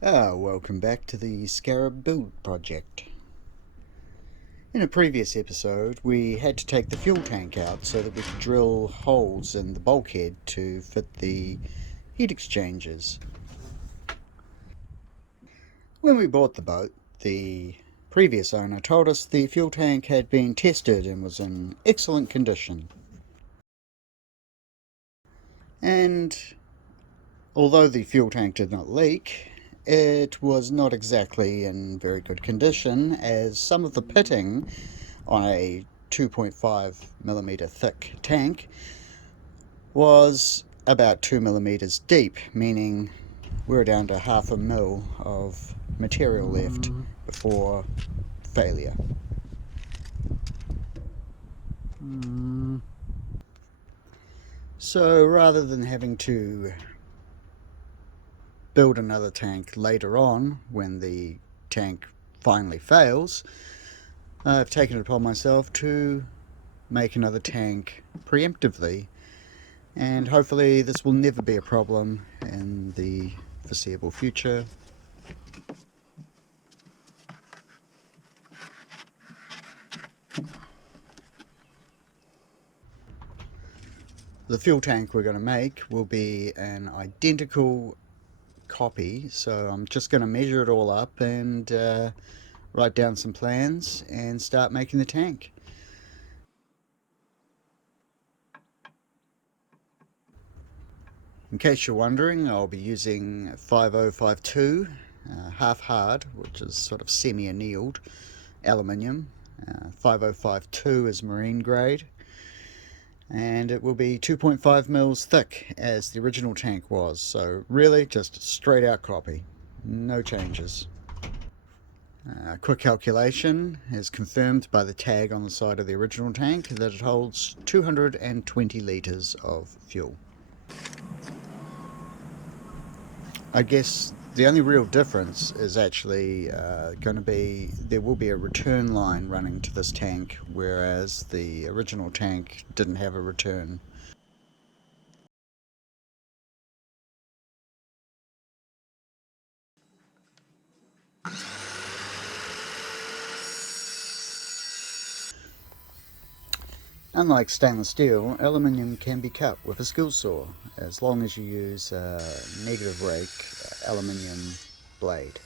Welcome back to the Scarab build project. In a previous episode we had to take the fuel tank out so that we could drill holes in the bulkhead to fit the heat exchangers. When we bought the boat, the previous owner told us the fuel tank had been tested and was in excellent condition. And although the fuel tank did not leak, it was not exactly in very good condition, as some of the pitting on a 2.5mm thick tank was about 2mm deep, meaning we're down to half a mil of material left before failure. So rather than having to build another tank later on when the tank finally fails, I've taken it upon myself to make another tank preemptively, and hopefully this will never be a problem in the foreseeable future. The fuel tank we're going to make will be an identical copy, so I'm just going to measure it all up and write down some plans and start making the tank. In case you're wondering, I'll be using 5052 half hard, which is sort of semi-annealed aluminium. 5052 is marine grade, and it will be 2.5 mils thick as the original tank was, so really just a straight out copy, no changes. A quick calculation is confirmed by the tag on the side of the original tank that it holds 220 litres of fuel. I guess the only real difference is actually going to be there will be a return line running to this tank, whereas the original tank didn't have a return. Unlike stainless steel, aluminium can be cut with a skill saw, as long as you use a negative rake aluminium blade.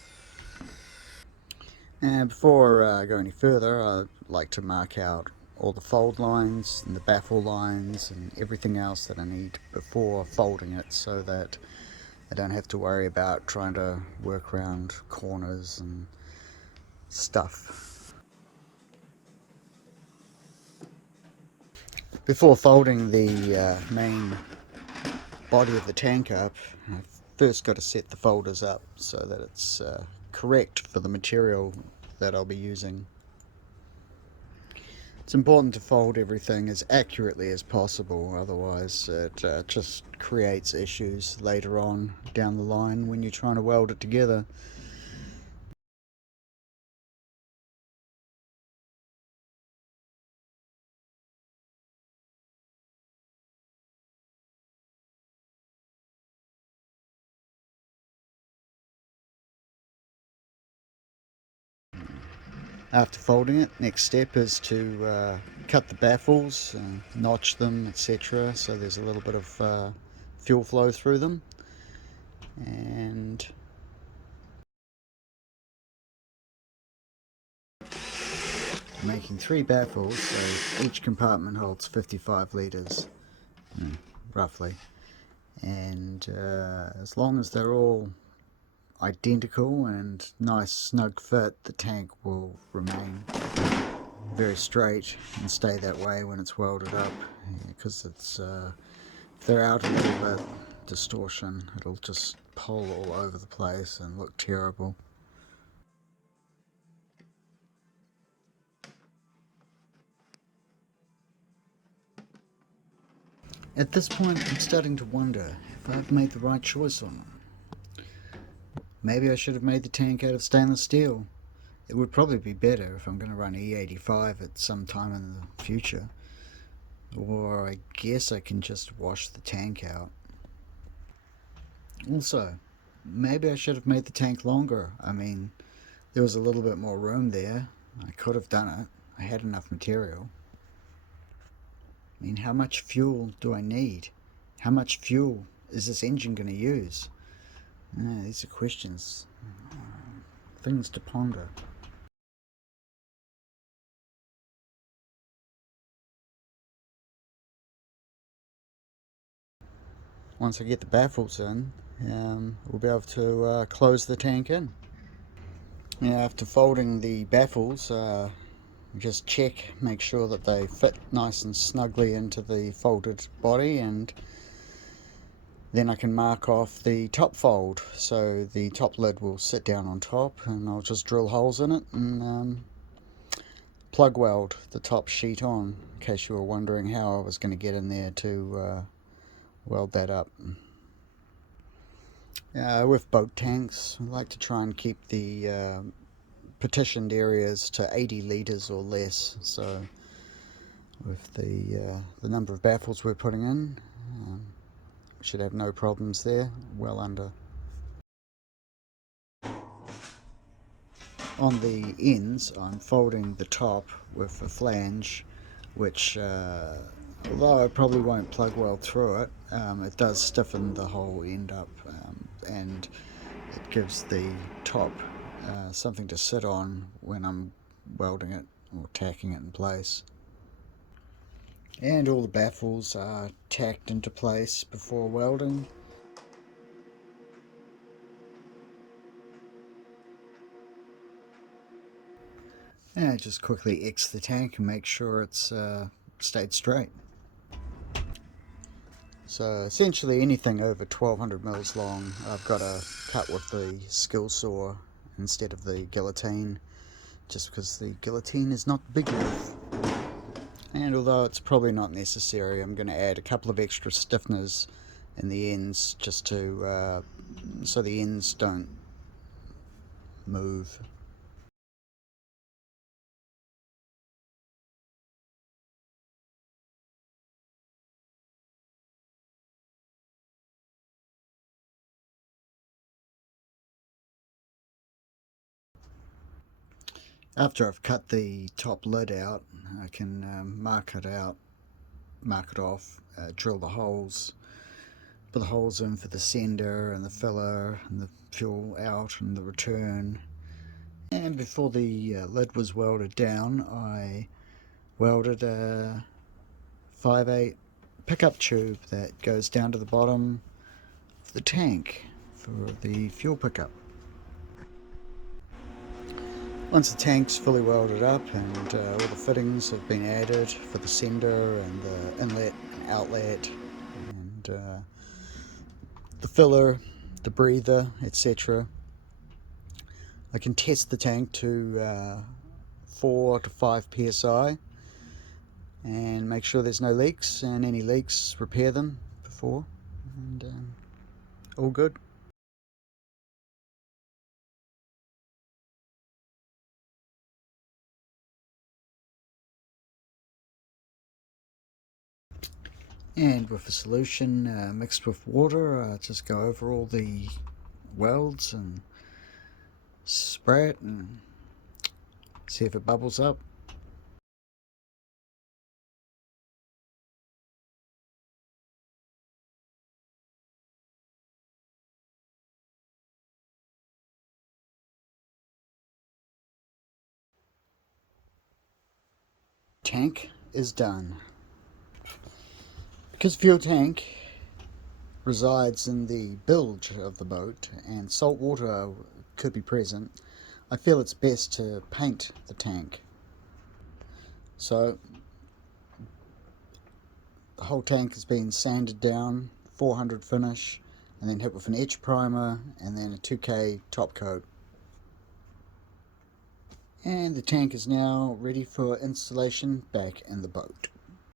And before I go any further, I'd like to mark out all the fold lines and the baffle lines and everything else that I need before folding it, so that I don't have to worry about trying to work around corners and stuff. Before folding the main body of the tank up, I've first got to set the folders up so that it's correct for the material that I'll be using. It's important to fold everything as accurately as possible, otherwise it just creates issues later on down the line when you're trying to weld it together. After folding it, next step is to cut the baffles, notch them, etc., so there's a little bit of fuel flow through them. And making 3 baffles, so each compartment holds 55 litres, roughly. And as long as they're all identical and nice snug fit, the tank will remain very straight and stay that way when it's welded up, because it's if they're out a little bit distortion, it'll just pull all over the place and look terrible. At this point I'm starting to wonder if I've made the right choice or not. Maybe I should have made the tank out of stainless steel. It would probably be better if I'm going to run E85 at some time in the future. Or I guess I can just wash the tank out. Also, maybe I should have made the tank longer. I mean, there was a little bit more room there. I could have done it. I had enough material. I mean, how much fuel do I need? How much fuel is this engine going to use? These are questions, things to ponder. Once I get the baffles in, we'll be able to close the tank in. Now, after folding the baffles, just check, make sure that they fit nice and snugly into the folded body, and then I can mark off the top fold, so the top lid will sit down on top, and I'll just drill holes in it and plug weld the top sheet on, in case you were wondering how I was going to get in there to weld that up. With boat tanks, I like to try and keep the partitioned areas to 80 litres or less, so with the number of baffles we're putting in, should have no problems there, well under. On the ends, I'm folding the top with a flange, which although I probably won't plug weld through it, it does stiffen the whole end up, and it gives the top something to sit on when I'm welding it or tacking it in place. And all the baffles are tacked into place before welding. And just quickly X the tank and make sure it's stayed straight. So essentially anything over 1200 mils long I've got to cut with the skill saw instead of the guillotine, just because the guillotine is not big enough. And although it's probably not necessary, I'm going to add a couple of extra stiffeners in the ends just to so the ends don't move. After I've cut the top lid out, I can mark it off, drill the holes, put the holes in for the sender and the filler and the fuel out and the return. And before the lid was welded down, I welded a 5/8 pickup tube that goes down to the bottom of the tank for the fuel pickup. Once the tank's fully welded up and all the fittings have been added for the sender and the inlet and outlet and the filler, the breather, etc., I can test the tank to 4 to 5 psi and make sure there's no leaks, and any leaks repair them before, and all good. And with the solution mixed with water, just go over all the welds and spray it and see if it bubbles up. Tank is done. Because fuel tank resides in the bilge of the boat and salt water could be present, I feel it's best to paint the tank. So the whole tank has been sanded down, 400 finish, and then hit with an etch primer and then a 2K top coat. And the tank is now ready for installation back in the boat.